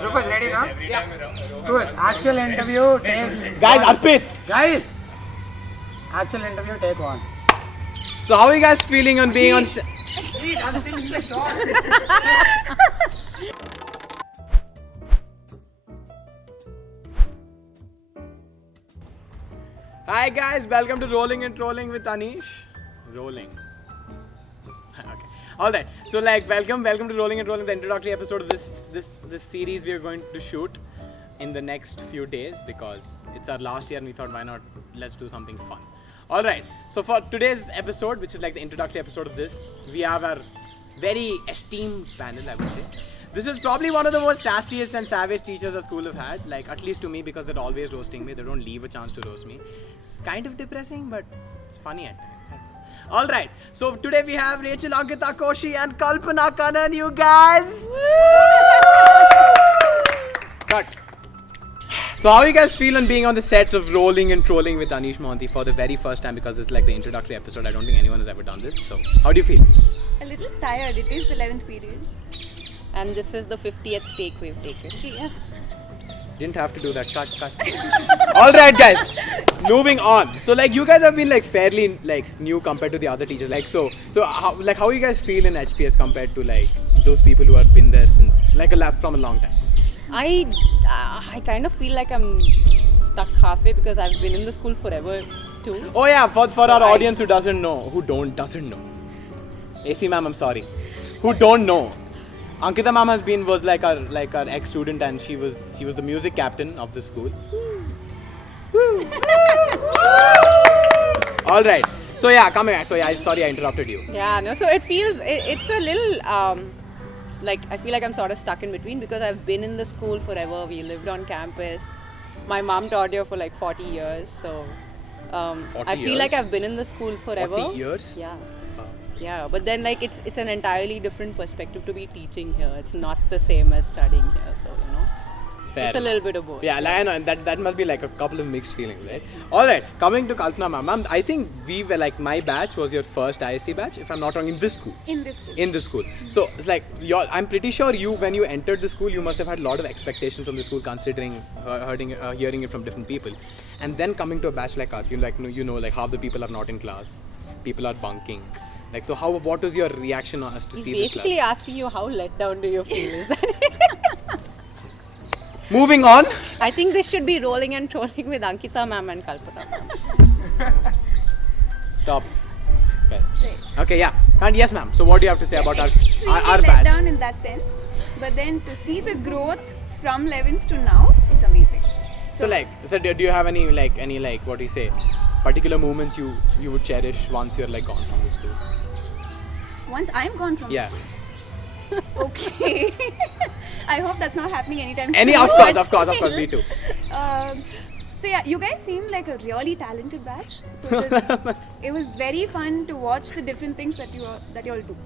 Rufus, ready now? Yeah. Good. Actual interview, take... Guys, Arpit! Guys! Actual interview, take one. So how are you guys feeling on being on... I'm still in the shot. Hi guys, welcome to Rolling and Trolling with Anish. Rolling. Okay. Alright, so welcome to Rolling and Trolling, the introductory episode of this series we are going to shoot in the next few days because it's our last year and we thought why not, let's do something fun. Alright, so for today's episode, which is like the introductory episode of this, we have our very esteemed panel, I would say. This is probably one of the most sassiest and savage teachers our school have had, like at least to me because they're always roasting me, they don't leave a chance to roast me. It's kind of depressing, but it's funny at times. Alright, so today we have Rachel, Ankita, Koshi and Kalpana Kannan, you guys! Cut. So how you guys feel on being on the set of Rolling and Trolling with Anish Mohanty for the very first time, because this is like the introductory episode, I don't think anyone has ever done this, so how do you feel? A little tired. It is the 11th period. And this is the 50th take we've taken. Yeah. Didn't have to do that. Cut. Alright guys, moving on. So like you guys have been like fairly like new compared to the other teachers. Like so how you guys feel in HPS compared to like those people who have been there since like from a long time? I kind of feel like I'm stuck halfway because I've been in the school forever too. Oh yeah, for our audience who doesn't know. AC ma'am, I'm sorry. Who don't know. Ankita ma'am was like our ex-student and she was the music captain of the school. All right. So yeah, coming back. So yeah, sorry I interrupted you. Yeah, no. So it feels it's a little it's like I feel like I'm sort of stuck in between because I've been in the school forever. We lived on campus. My mom taught here for like 40 years. So I feel like I've been in the school forever. 40 years? Yeah. Yeah, but then like it's an entirely different perspective to be teaching here. It's not the same as studying here, so you know. Fair it's a little bit of both. Yeah, I know, and that must be like a couple of mixed feelings, right? Alright, coming to Kalpana ma'am, I think we were like my batch was your first ISC batch, if I'm not wrong, in this school. In this school. In the school. So it's like I'm pretty sure when you entered the school, you must have had a lot of expectations from the school, considering hearing it from different people, and then coming to a batch like us, like half the people are not in class, people are bunking. Like so, what was your reaction as to see this class? Basically asking you how let down do you feel? Is that? Moving on. I think this should be Rolling and Trolling with Ankita ma'am and Kalpana ma'am. Stop. Yes. Okay, yeah. And yes, ma'am. So, what do you have to say about our let batch? down in that sense, but then to see the growth from 11th to now, it's amazing. So do you have any what do you say, particular moments you would cherish once you're like gone from the school? Once I'm gone from the school. Okay. I hope that's not happening anytime soon. Of course, me too. So yeah, you guys seem like a really talented batch. So it was very fun to watch the different things that you all do.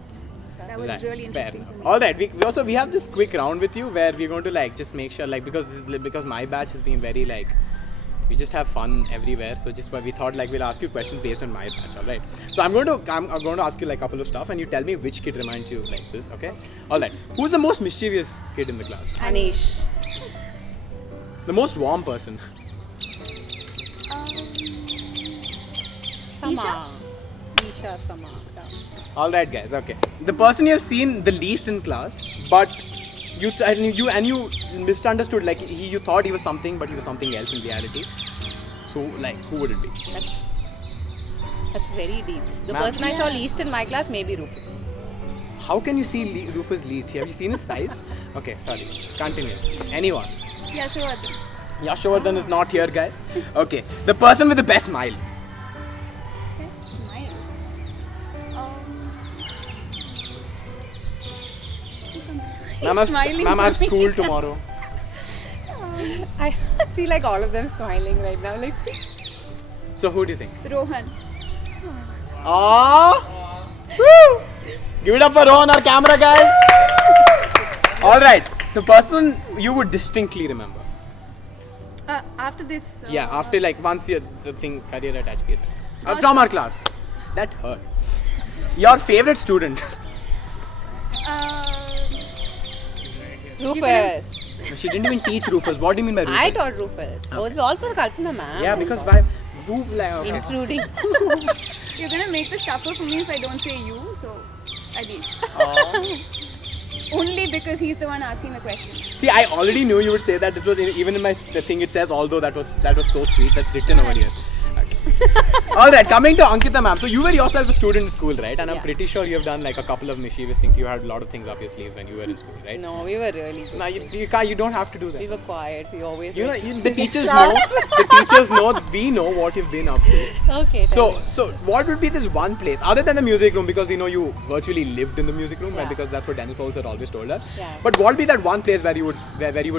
That was really interesting for me. All right, we have this quick round with you where we're going to like just make sure like because my batch has been very like we just have fun everywhere. So just we thought like we'll ask you questions based on my batch. All right. So I'm going to ask you like a couple of stuff and you tell me which kid reminds you like this. Okay. All right. Who's the most mischievous kid in the class? Anish. The most warm person. Isha Sama. Yeah. Alright guys, okay. The person you've seen the least in class, but you misunderstood, like you thought he was something, but he was something else in reality. So like, who would it be? That's very deep. The person I saw least in my class, maybe Rufus. How can you see Rufus least? Have you seen his size? Okay, sorry. Continue. Anyone? Yashovardhan. Yashovardhan is not here, guys. Okay. The person with the best smile. Best smile. Ma'am, I have school tomorrow. I see like all of them smiling right now. Like. So who do you think? Rohan. Aww. Woo! Give it up for Rohan, our camera guys. Alright, the person you would distinctly remember. After this. After like once the thing career at HPS from our class. That hurt. Your favorite student? Rufus. She didn't even teach Rufus. What do you mean by Rufus? I taught Rufus. Oh, it's all for Kalpana, ma'am. Yeah, because why? Woof, like, okay. Intruding. You're gonna make this tougher for me if I don't say you, so Adish. Only because he's the one asking the questions. See, I already knew you would say that. It was even in the thing it says. Although that was so sweet. That's written over here. Okay. All right. Coming to Ankita, ma'am. So you were yourself a student in school, right? And I'm Yeah. pretty sure you have done like a couple of mischievous things. You had a lot of things up your sleeve when you were in school, right? No, we were really good. Now you can't. You don't have to do that. We were quiet. We always You know, went- the teachers know. The teachers know. We know what you've been up to. Okay. So what would be this one place other than the music room, because we know you virtually lived in the music room, and Yeah. because that's what Daniel Pauls had always told us. Yeah. But what would be that one place where you would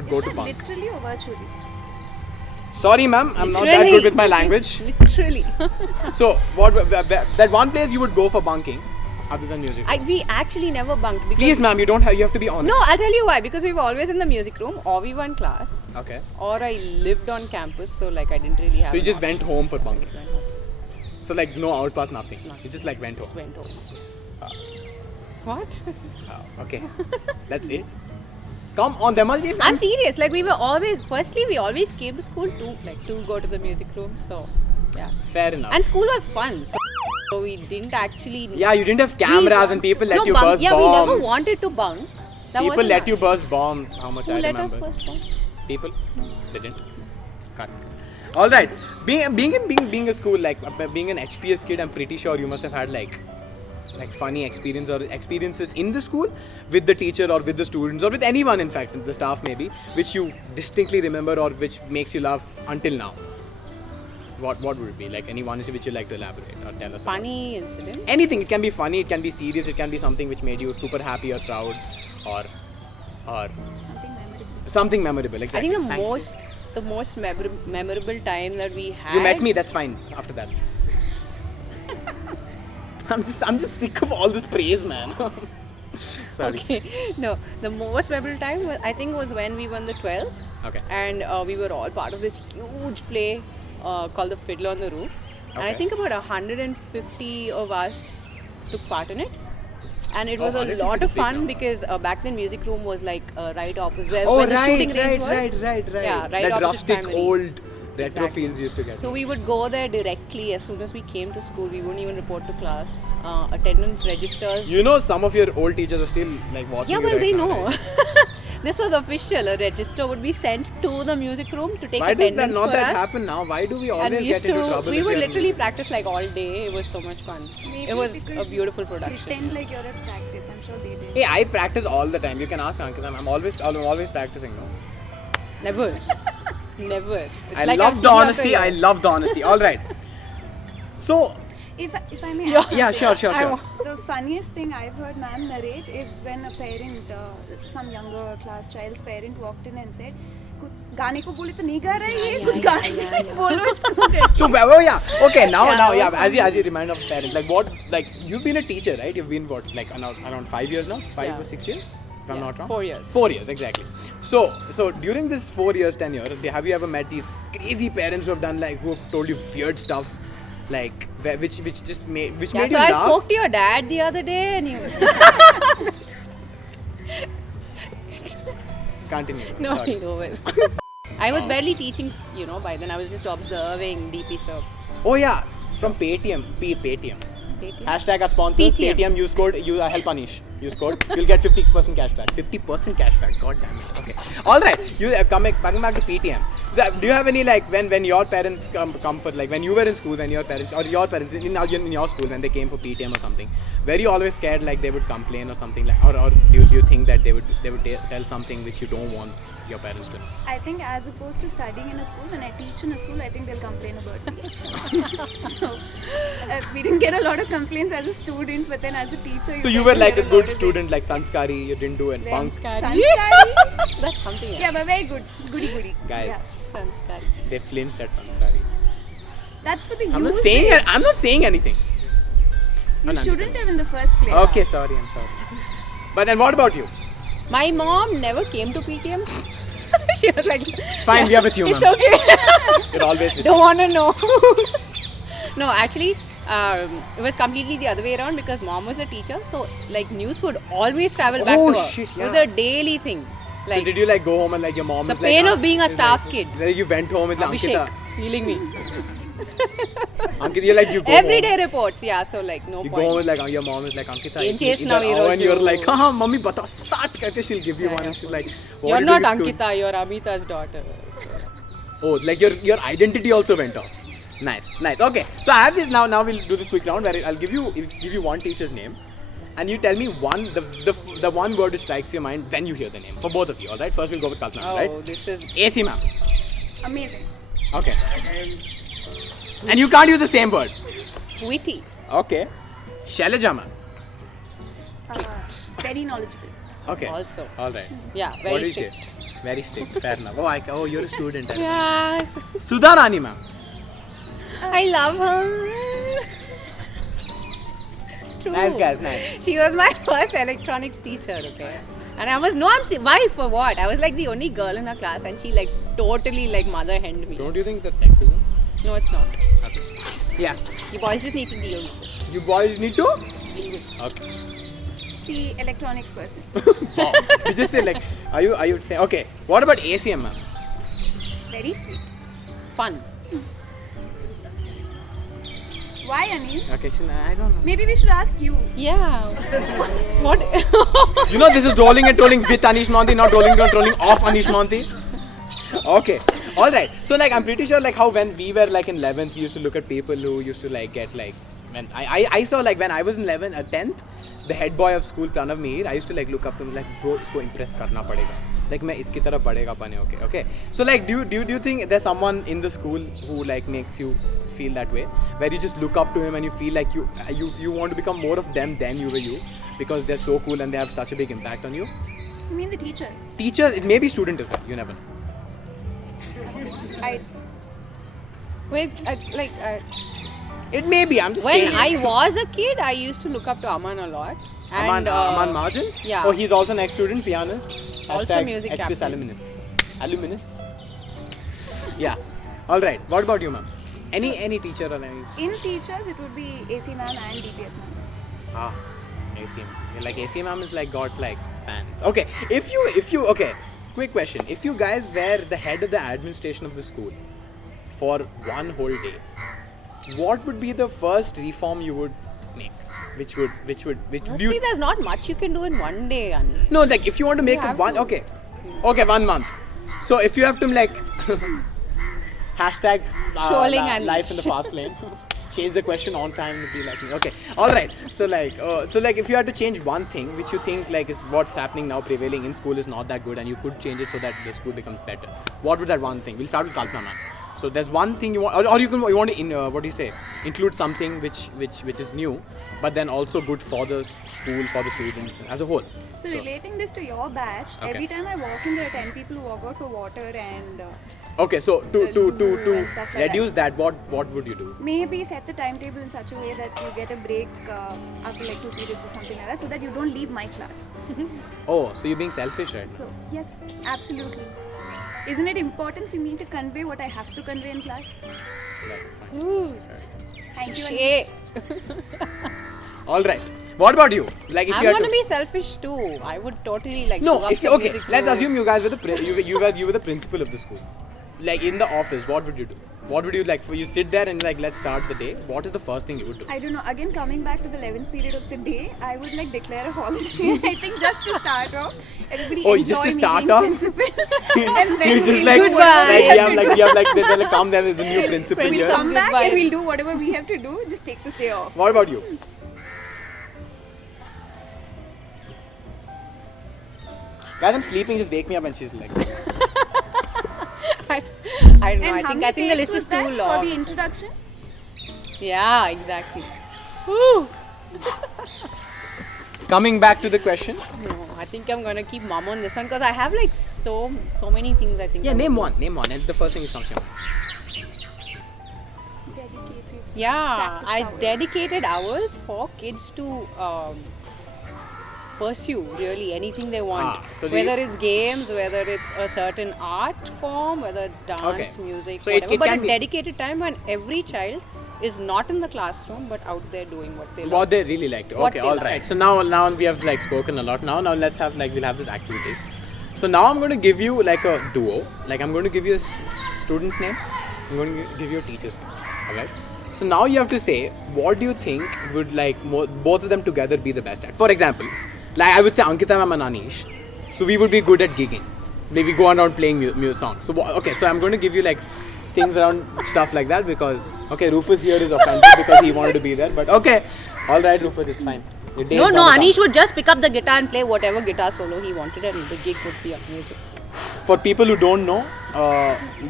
go to Is that bunk? literally or virtually? Sorry, ma'am, I'm not that Literally. good with my language. Literally. So that one place you would go for bunking, other than music room? We actually never bunked. Because Please, ma'am, you have to be honest. No, I'll tell you why. Because we were always in the music room, or we were in class, Okay. or I lived on campus, so like I didn't really have. So you an just option. went home for bunking. Went home. So like no outpass, nothing. You just like went Just home. went home. What? Okay. That's it. Come on, there must be. I'm serious. Like we always came to school to go to the music room. So yeah. Fair enough. And school was fun. So we didn't actually. Yeah, you didn't have cameras and people let you bunk. burst Yeah, bombs. we never wanted to bunk. That People wasn't let us. you burst bombs. How much Who I let remember. us burst bombs? People didn't. Cut. All right. Being a school being an HPS kid, I'm pretty sure you must have had like funny experiences in the school with the teacher or with the students or with anyone, in fact, the staff maybe, which you distinctly remember or which makes you laugh until now. What would it be? Like any one which you'd like to elaborate or tell us? Funny incident. About? Anything. It can be funny. It can be serious. It can be something which made you super happy or proud, or Something memorable. something memorable. I Exactly. think Thank the most memorable time that we had. you met me. That's fine. After that. I'm just sick of all this praise, man. Sorry. Okay. No, the most memorable time I think was when we won the 12th. Okay. And we were all part of this huge play called The Fiddler on the Roof. And I Okay. think about 150 of us took part in it. And it Oh, was a 150 lot is a of big fun number. because back then music room was like right opposite where Oh, the shooting range was. right. Yeah, right That opposite rustic primary. old retro Exactly. feels used to get. So we would go there directly as soon as we came to school. We wouldn't even report to class. Attendance registers. You know, some of your old teachers are still like watching. Yeah, you well, right they now, know. right? This was official. A register would be sent to the music room to take Why does attendance that not for that us. happen now? Why do we And always we get used into to, trouble? we if would are- literally practice like all day. It was so much fun. Maybe It was because a beautiful production. Pretend like you're at practice. I'm sure they did. Hey, I practice all the time. You can ask Ankita. I'm always practicing. No. Never. Never. It's I like love I've the seen you honesty. after I years. love the honesty. All right. So If I may Yeah. add yeah, something. sure. The funniest thing I've heard ma'am narrate is when a parent, some younger class child's parent walked in and said, गाने को बोले तो नहीं गा रहा है ये कुछ गाने को बोलो इसको So, oh yeah, okay, now, Yeah, that was as you remind of parents, like you've been a teacher, right? You've been around 5 years now, 5 Yeah. or 6 years, if I'm Yeah, not wrong. 4 years. 4 years, exactly. So during this 4 years tenure, have you ever met these crazy parents who have told you weird stuff, like which Yeah, made so you I laugh? spoke to your dad the other day and you. Continue. No, sorry. no. I was barely teaching, by then I was just observing DP Surf. Oh yeah, from Paytm. Paytm. Paytm. Hashtag our sponsors, PTM. Paytm, use code, help Anish. Use code, you'll get 50% cashback. 50% cashback, god damn it. Okay. Alright, coming back to PTM. Do you have any, when your parents come for, when you were in school, when your parents in your school, when they came for PTM or something, were you always scared they would complain or something, or do you think that they would tell something which you don't want your parents to know? I think as opposed to studying in a school, when I teach in a school, I think they'll complain about me. So we didn't get a lot of complaints as a student, but then as a teacher, So you you tend were to like hear a lot good of it. student, like Sanskari, you didn't do and funk. Sanskari? That's something else. Yeah, but very good. Goody. Guys, Yeah. Sanskari. they flinched at Sanskari. That's for the I'm not usage. saying anything. You I'm shouldn't understanding. have in the first place. Okay, sorry, I'm sorry. But then what about you? My mom never came to PTM. She was like, It's fine, we are with you, it's ma'am. okay. You're always with Don't want to know. No, actually, it was completely the other way around because mom was a teacher. So, news would always travel back Oh, to her. shit, It was yeah. a daily thing. So did you like go home and like your mom the is like... pain of being a staff kid. Like you went home with like, Abhishek Ankita. is feeling me. Ankita, you're like you go Every home. day reports, yeah. So like no You point. go home with like your mom is like Ankita. Game itni chase idhar now, aao, and you're Hiroju. like, हाँ mummy बता start करके she'll give you one. And she's like, what You're do not you do in school? Ankita, you're Amita's daughter. So. Oh, like your identity also went off. Nice. Okay, so I have this now. Now we'll do this quick round where I'll give you one teacher's name, and you tell me the one word which strikes your mind when you hear the name for both of you. All right. First we'll go with Kalpana. Oh, Right. this is AC ma'am. Amazing. Okay. And you can't use the same word. witty. Okay. Shailaja ma'am. Very knowledgeable. Okay. Also. All right. Yeah, What very do you strict. say? Very strict. Fair enough. Oh, you're a student. Yes. Sudha Rani ma'am. I love her. It's true. Nice guys. Nice. She was my first electronics teacher, okay? And I was, why, for what? I was like the only girl in her class and she like totally like mother henned me. Don't you think that's sexism? No, it's not. Okay. Yeah. You boys just need to deal with it. You boys need to. Deal with it. Okay. The electronics person. Wow. You just say like, are you saying okay? What about ACM ma'am? Very sweet. Fun. Why, Anish? Okay, I don't know. Maybe we should ask you. Yeah. What? You know this is rolling and trolling with Anish Mohanty, not rolling and trolling off Anish Mohanty. Okay. All right. So like I'm pretty sure like how when we were like in 11th, we used to look at people who used to like get like when I saw like when I was in 10th, the head boy of school Pranav Mihir, I used to like look up to him like bro, isko impress karna padega. Like मैं इसकी तरह बढ़ेगा बने okay. So like do you think there's someone in the school who like makes you feel that way, where you just look up to him and you feel like you want to become more of them than you were you, because they're so cool and they have such a big impact on you? You mean the teachers? Teachers, it may be student as well. You never know. Wait, It may be. I'm just when saying. I was a kid, I used to look up to Aman a lot. And, Aman Mahajan? yeah. Oh, he's also an ex-student, pianist. Also Hashtag music HPS captain. Alumnus. Yeah. All right. What about you, ma'am? Any teacher or any? In teachers, it would be AC ma'am and DPS ma'am. Ah, ACM. Like ACM ma'am is like got like fans. Okay. If you okay. Quick question. If you guys were the head of the administration of the school for one whole day, what would be the first reform you would make? Which would Honestly, there's not much you can do in one day, Ani. No, like if you want to make have one, to. okay, 1 month. So if you have to like hashtag Trolling and life in the fast lane, change the question on time would be like me. Okay, all right. So like if you had to change one thing which you think like is what's happening now prevailing in school is not that good and you could change it so that the school becomes better, what would that one thing? We'll start with Kalpana ma'am. So there's one thing you want, or you want to what do you say? Include something which is new, but then also good for the school, for the students as a whole. So relating this to your batch, Okay. every time I walk in, there are 10 people who walk out for water and Okay, so to and stuff like reduce that, what would you do? maybe set the timetable in such a way that you get a break after like 2 periods or something like that, so that you don't leave my class. Oh, so you're being selfish, right? So yes, absolutely. Isn't it important for me to convey what I have to convey in class? Right, fine. Ooh. Thank you, Shit. Anish. All right. What about you? Like if I'm you had gonna to be selfish too. I would totally like. no, go up if to you, okay, music let's room. assume you guys were you were the principal of the school. Like in the office, what would you do? What would you like for you sit there and like let's start the day? What is the first thing you would do? I don't know. Again, coming back to the 11th period of the day, I would like declare a holiday. I think just to start off, everybody Oh, enjoy just to meeting start off? principal, and then You're just we'll like, do whatever like we have to you have like they're like come there with the new principal We'll here. come back Good and we'll vibes. do whatever we have to do. Just take this day off. What about you? Guys, I'm sleeping. Just wake me up, and she's like, I don't know. And I how think many the takes list was is that too long. for the introduction? Yeah, exactly. Woo. coming back to the question. No, I think I'm gonna keep mum on this one because I have like so many things I think. Yeah, I would name do. one, and the first thing is comes to your mind. Dedicated. Yeah, Practice I hours. dedicated hours for kids to pursue really anything they want. So do whether you- it's games, whether it's a certain art form, whether it's dance, Okay. music, So it whatever. But can a be- dedicated time when every child is not in the classroom but out there doing what they love. What they really like to. What Okay, they all love. right. So now we have like spoken a lot. Now let's have like we'll have this activity. So now I'm going to give you like a duo. Like I'm going to give you a student's name. I'm going to give you a teacher's name. Alright? So now you have to say, what do you think would like both of them together be the best at? For example, like I would say Ankita ma'am and Anish. So we would be good at gigging. Maybe go around playing music songs. So okay, so I'm going to give you like things around stuff like that because okay, Rufus here is offended because he wanted to be there. But okay, alright Rufus, it's fine. Your day is No, gonna Anish come. would just pick up the guitar and play whatever guitar solo he wanted, and the gig would be amazing. For people who don't know,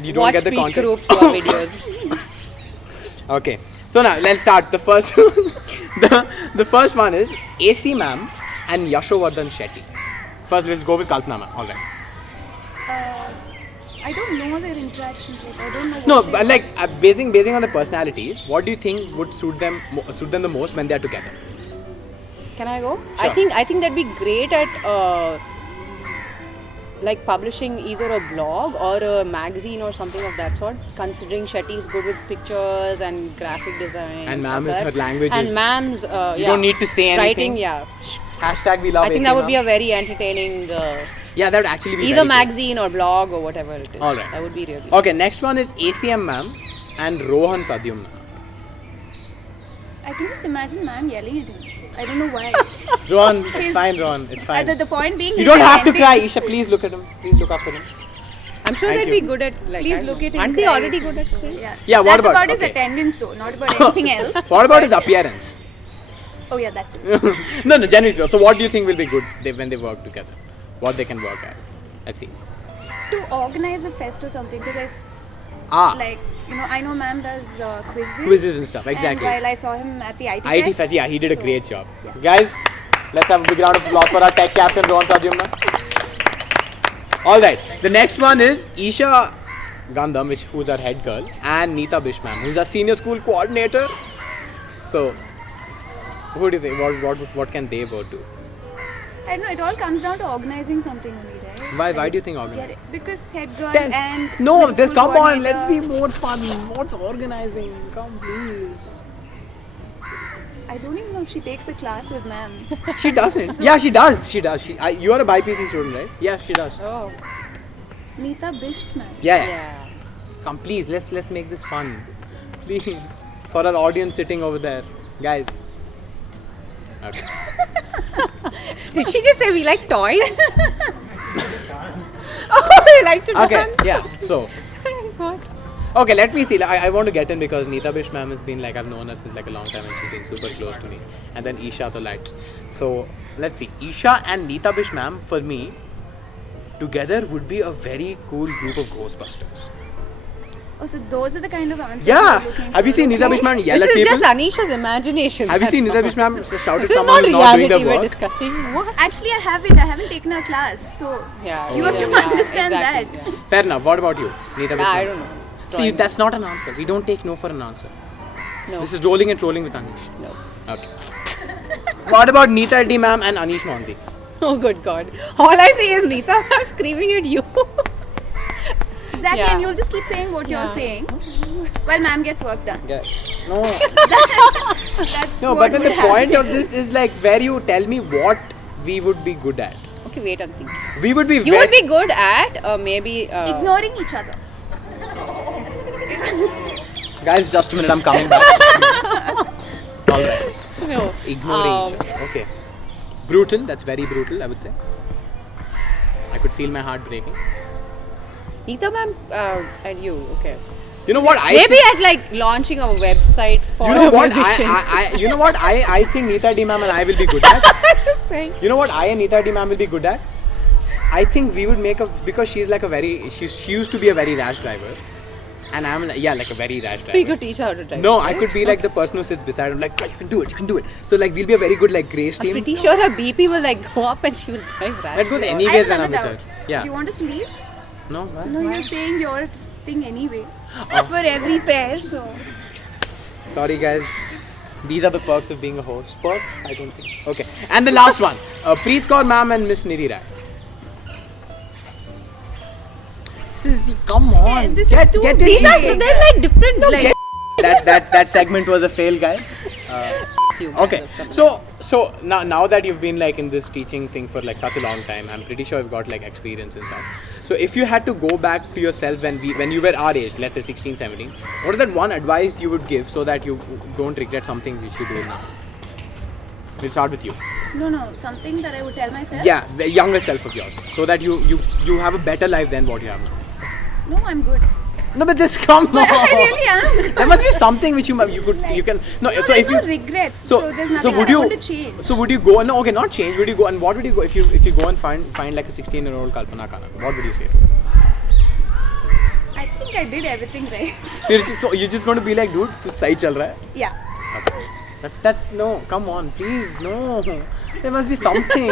you don't Watch get the Pete content. Group videos. Okay, so now let's start. The first, the first one is AC ma'am and Yashovardhan Shetty. First, let's go with Kalpana ma'am. All right. I don't know their interactions. Like I don't know. No, what but they- like basing on the personalities, what do you think would suit them the most when they are together? Can I go? Sure. I think that'd be great at like publishing either a blog or a magazine or something of that sort. Considering Shetty is good with pictures and graphic design, And stuff ma'am is like her that. language and is- ma'am's you don't need to say anything. Writing, yeah. Hashtag we love I think AC that would be a ma'am. very entertaining Yeah, that would actually be either very good. magazine or blog or whatever it is. All right. That would be really Okay, nice. next one is ACM ma'am and Rohan Pradyumna. I can just imagine ma'am yelling at him. I don't know why. Rohan, it's His- fine, Rohan. It's fine. The point being, You his don't have to attendance- cry, Isha. Please look at him. Please look after him. I'm sure Thank they'd you. be good at like. Please I don't look know. at him. Aren't they cry, already good at so, this? Yeah. Yeah, what That's about- about his okay. attendance though, not about anything else. What about his But- appearance? Oh yeah, that too. No, genuinely speaking. So, what do you think will be good when they work together? What they can work at? Let's see. To organize a fest or something, because like I know ma'am does Quizzes and stuff. Exactly. And while I saw him at the IT IT Fest, yeah, he did a so, great job. yeah. Guys, let's have a big round of applause for our tech captain, Rohan Pradyumna. Alright, the next one is Isha Gandham, who's our head girl, and Neeta Bishmam, who's our senior school coordinator. So, who do you think? What can they both do? I know it all comes down to organizing something only, right? Why do you think Yeah, organizing? because head girl Then- and No, middle just school come on, let's be coordinator- more fun. What's organizing? Come, please. I don't even know if she takes a class with ma'am. She doesn't. Yeah, she does. She does. You are a BIPC student, right? Yeah, she does. Oh. Neeta Bisht ma'am. Yeah. Yeah. Come, please. Let's make this fun, please. For our audience sitting over there, guys. Okay. Did she just say we like toys? Oh, we like to dance. Okay. Yeah. So. What? Okay, let me see. I want to get in because Neeta Bish ma'am has been like, I've known her since like a long time and she's been super close to me. And then Isha to light. So let's see. Isha and Neeta Bish ma'am for me together would be a very cool group of Ghostbusters. Oh, so those are the kind of answers Yeah. you're looking Have you for. seen Neeta Bish ma'am yell This at is people? just Anisha's imagination. Have you seen that's Neeta all. Bish ma'am shout at This is someone not who's not doing reality their we're work? discussing. What? Actually, I haven't taken a class, so Yeah. you have to yeah, understand exactly, that. yeah. Fair enough. What about you, Neeta Bish Yeah, I ma'am? don't know. See, Drawing. that's not an answer. We don't take no for an answer. No. This is rolling and trolling with Anish. No. Okay. What about Neeta Reddy ma'am and Anish Mohanty? Oh, good God. All I see is Neeta. I'm screaming at you. Exactly, Yeah. and you'll just keep saying what you're Yeah. saying while ma'am gets work done. Yeah. No. That's No, what but then the would point happen. of this is like where you tell me what we would be good at. Okay, wait, I'm thinking. We would be You would be good at maybe. Ignoring each other. Guys, just a minute, I'm coming back. Alright. No. Ignoring each other. Okay. Brutal, that's very brutal, I would say. I could feel my heart breaking. Neeta ma'am and you, okay. You know what? I Maybe think, at like launching a website for you know a what? musician. You know what? I think Neeta D ma'am and I will be good at. Saying. You know what I and Neeta D ma'am will be good at? I think we would make a, because she's like a very, she used to be a very rash driver. And I'm like, yeah, like a very rash driver. So you could teach her how to drive. No, right? I could be like the person who sits beside him, like, you can do it, you can do it. So like we'll be a very good like grace I'm team. pretty sure her BP will like go up and she will drive rash. That goes I anyways have when I'm with another her. doubt. Yeah. You want us to leave? No? What? No, you're saying your thing anyway. Oh. For every pair, so. Sorry guys. These are the perks of being a host. Perks? I don't think so. Okay. And the last one. Preet Kaur ma'am and Miss Nidhi Rai. This is, come on. This is get too it big. These are easy. so they're like different. like, that segment was a fail, guys. Okay, so now that you've been like in this teaching thing for like such a long time, I'm pretty sure you've got like experience and stuff. So if you had to go back to yourself when you were our age, let's say 16, 17, what is that one advice you would give so that you don't regret something which you do now? We'll start with you. No, something that I would tell myself. Yeah, the younger self of yours, so that you have a better life than what you have now. No, I'm good. No, but this come on. I really am. There must be something which you can. No, No, so there's if you no regrets. So there's nothing would I you want to change. So would you go? No, okay, not change. Would you go? And what would you go if you go and find like a 16-year-old Kalpana Khanna? What would you say to her? I think I did everything right. Seriously, so you're just going to be like, dude, tu sahi chal raha hai? Yeah. That's no. Come on, please, no. There must be something.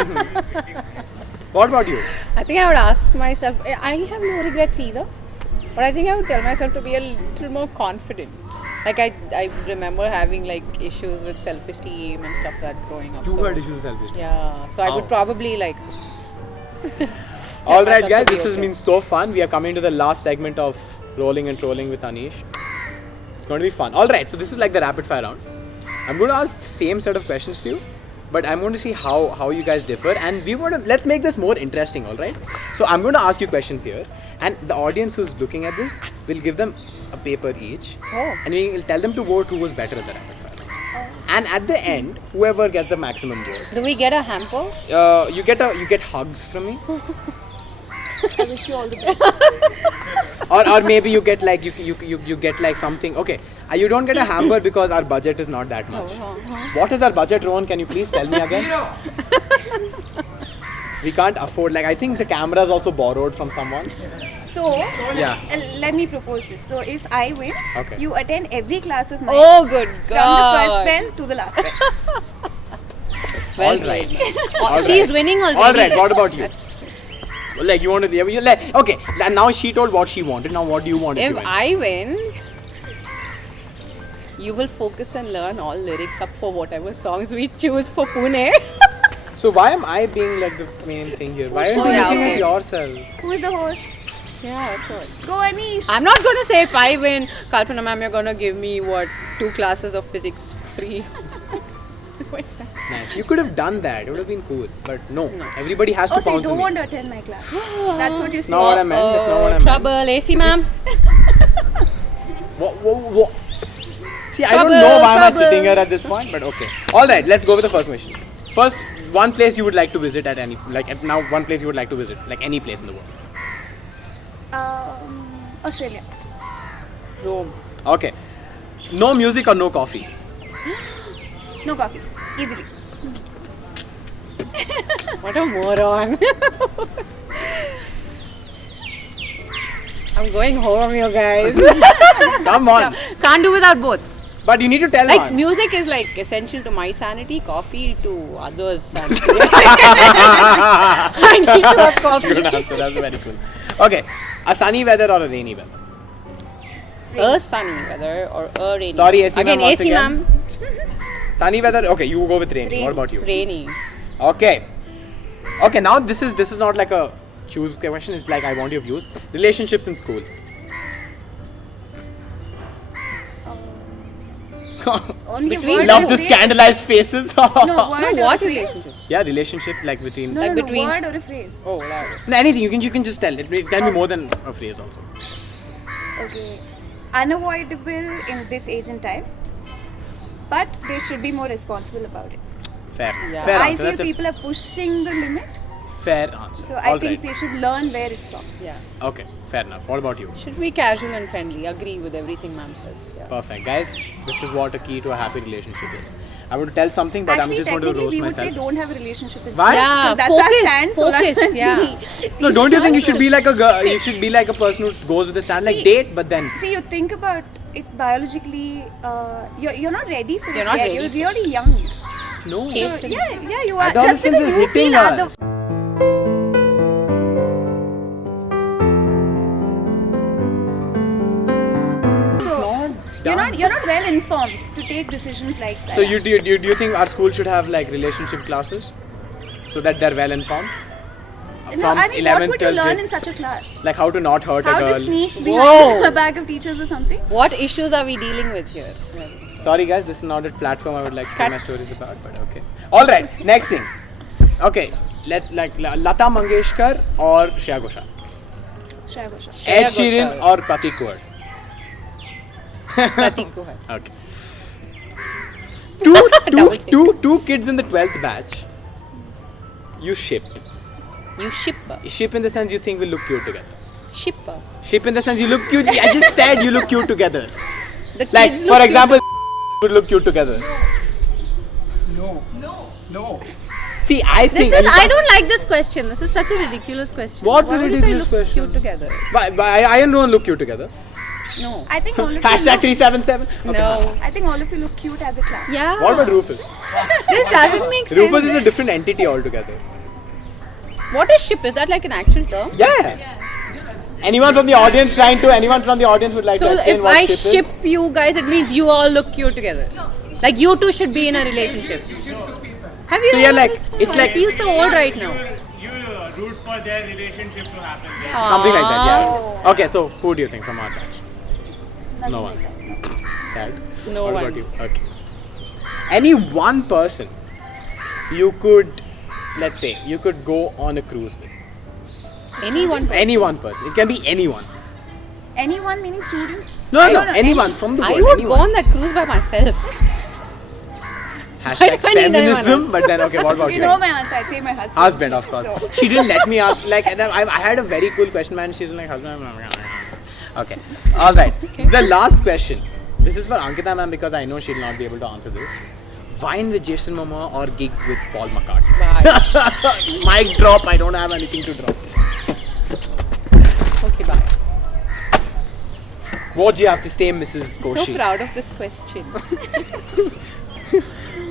What about you? I think I would ask myself, I have no regrets either, but I think I would tell myself to be a little more confident. Like I remember having like issues with self-esteem and stuff like that growing up. You so, had issues with self-esteem. Yeah, so I would probably like. All right, myself guys, to be this has okay. been so fun. We are coming to the last segment of Rolling and Trolling with Anish. It's going to be fun. All right, so this is like the rapid fire round. I'm going to ask the same set of questions to you, but I'm going to see how you guys differ, and let's make this more interesting. All right. So I'm going to ask you questions here, and the audience who's looking at this will give them a paper each, and we will tell them to vote who was better at the rapid fire. And at the end, whoever gets the maximum votes, Do we get a hamper? you get hugs from me. I wish you all the best. Or maybe you get like you get like something. Okay, you don't get a hamper because our budget is not that much. What is our budget, Rohan? Can you please tell me again? We can't afford. Like I think the camera is also borrowed from someone. So, Yeah. let me propose this. So, if I win, Okay. you attend every class of mine Oh, good from God. the first bell to the last bell. All right. She is winning already. All right. What about you? Like you want to? Okay. And now she told what she wanted. Now what do you want? If If you win? I win, you will focus and learn all lyrics up for whatever songs we choose for Pune. So why am I being like the main thing here? Why aren't you Oh, yeah, looking at okay. yourself? Who is the host? Yeah, that's all. Go Anish. I'm not going to say if I win, Kalpana ma'am, you're going to give me 2 classes of physics free. What is that? Nice. You could have done that. It would have been cool. But no. Everybody has to Oh, so you pounce on don't me. want to attend my class. That's what you're saying. Not what I meant. That's not what I meant. Trouble, AC ma'am. What? See, I don't know why am I sitting here at this point, but okay. All right, let's go with the first question. First, one place you would like to visit at any, one place you would like to visit, like any place in the world. Australia. Rome. Okay. No music or no coffee. No coffee. Easily. What a moron. I'm going home, you guys. Come on. Can't do without both. But you need to tell Like one. music is like essential to my sanity, coffee to others' sanity. I need to have coffee. Good answer. That's very cool. Okay. A sunny weather or a rainy weather? A sunny weather or a rainy. Sorry, AC ma'am, Again, once AC again. ma'am. Sunny weather. Okay, you go with rainy. Rain. What about you? Rainy. Okay. Okay, now this is not like a choose question. It's like I want your views. Relationships in school. Only Between- word Love or the phrase. scandalized faces. No, word or what a is phrase. Yeah, relationship like between. No, Like no, no, between- word or a phrase. Oh, wow. No, anything you can just tell. It can be more than a phrase also. Okay. Unavoidable in this age and time, but they should be more responsible about it. Fair. Yeah. Fair I answer. feel That's people are pushing the limit, a fair answer. so I All think right. they should learn where it stops. Yeah. Okay, fair enough. What about you? Should be casual and friendly. Agree with everything ma'am says. Yeah. Perfect, guys. This is what a key to a happy relationship is. I would tell something, but Actually, I'm just going to technically, roast we would say myself. don't have a relationship with Why? Yeah, because that's focus, our stand. So long focus, as yeah. we No, teach don't you think you should ourselves. be like a girl? You should be like a person who goes with the stand, like See- date, but then. See, you think about it biologically. You're not ready for You're it not yet. ready You're for really young. No. So, yeah, you are. Just Adolescence because is you hitting feel us. So you're not well informed to take decisions like that. So do you think our school should have like relationship classes so that they're well informed? from I mean, 11th what would you 12th learn grade. in such a class? Like how to not hurt How a to girl. sneak Whoa. behind a bag of teachers or something? What issues are we dealing with here? Sorry guys, this is not a platform I would like to tell my Cut. stories about, but okay. All right, next thing. Okay, let's like Lata Mangeshkar or Shreya Ghoshal. Shreya Ghoshal. Ed Shreya Sheeran Ghoshal. or Pratik Kuhad. Pratik Kuhad. Okay. Double check. Two kids in the 12th batch. You ship. You shipper. Ship in the sense you think will look cute together. Shipper. Ship in the sense you look cute. I just said you look cute together. The Like kids for look example, would look cute together. No. See, I This think. is. I don't like this question. This is such a ridiculous question. What's Why a would you say ridiculous look question? Cute together. But I and Rohan look cute together. No. I think all of you Hashtag look, 377. Okay. No. I think all of you look cute as a class. Yeah. What about Rufus? This doesn't make sense. Rufus is a different entity altogether. What is ship? Is that like an actual term? Yeah. Anyone from the audience would like So to explain if what I ship ship is? you guys, it means you all look cute together. Like you two should be in a relationship. Have you? So you're heard like- this? it's I like- feel so old right now. You root for their relationship to happen. Something like that, yeah. Oh. Okay, so who do you think from our batch? Nothing No like one. that. Sad. No What one. about you? Okay. Any one person you could, let's say, you could go on a cruise with. Anyone. Any one person. It can be anyone. Anyone meaning student? No, No, no, anyone from the I world. would anyone. go on that cruise by myself. Hashtag I don't need anyone feminism, else. but then okay, what about You you? know my answer. I'd say my husband. Husband, of course. So- She didn't let me ask. Like, and then I had a very cool question, man. She's like, husband. Okay. All right. The last question. This is for Ankita, ma'am, because I know she'll not be able to answer this. Wine with Jason Momoa or gig with Paul McCartney? Bye. Mic drop. I don't have anything to drop. Okay, bye. What do you have to say, Mrs. So Koshi? proud of this question.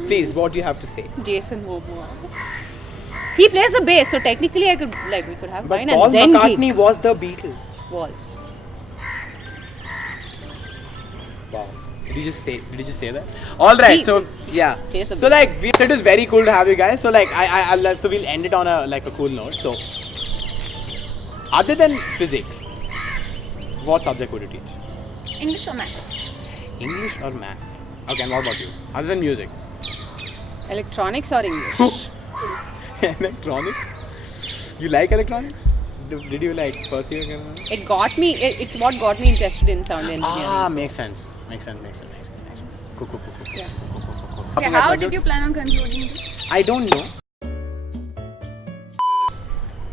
Please, what do you have to say? Jason Momoa. He plays the bass, so technically I could we could have But wine Paul and then McCartney gig. was the Beatle. Was. Wow. Did you just say that? All right. He- So yeah. Taste the So like it is very cool to have you guys. So like so we'll end it on a cool note. So other than physics, what subject would you teach? English or math? English or math? Okay. And what about you? Other than music, Electronics or English? electronics. You like electronics? Did you like pursue? It got me. It's what got me interested in sound engineering. Ah, so- makes sense. Cool. Yeah. Nothing Okay, like how that, did you jokes? plan on concluding this? I don't know.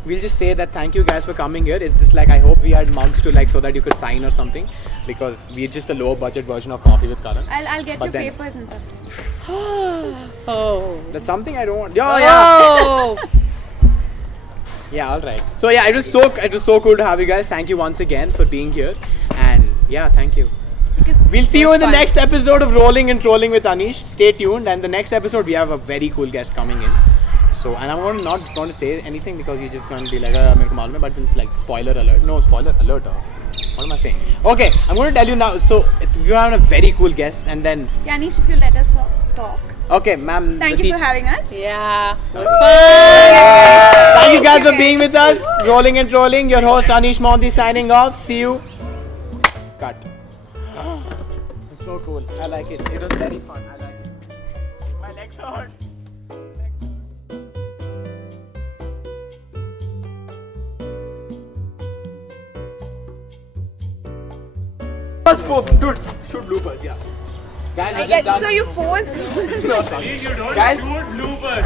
We'll just say that thank you guys for coming here. It's just like I hope we had mugs to like so that you could sign or something because we're just a low budget version of Coffee with Karan. I'll get But your then- papers and stuff. Oh. That's something I don't want. Yeah. Oh. Yeah, all right. So yeah, it was so cool to have you guys. Thank you once again for being here. And yeah, thank you. Because We'll see you in the fun. next episode of Rolling and Trolling with Anish. Stay tuned. And the next episode we have a very cool guest coming in. So and I'm not going to say anything because you're just going to be like, "Mere ko malum hai," but it's like spoiler alert. No, spoiler alert. What am I saying? Okay, I'm going to tell you now. So we have a very cool guest, and then Yanish, if you let us talk. okay, ma'am. Thank the you for teacher- having us. Yeah. It was Thank you guys for being with us. Rolling and Trolling. Your host Anish Mondi signing off. See you. Cut. It's so cool. I like it. It was very fun. I like it. My legs hurt. Dude, shoot bloopers, yeah. Guys, we're just done. So you pose. No, sorry. You don't Guys- shoot bloopers.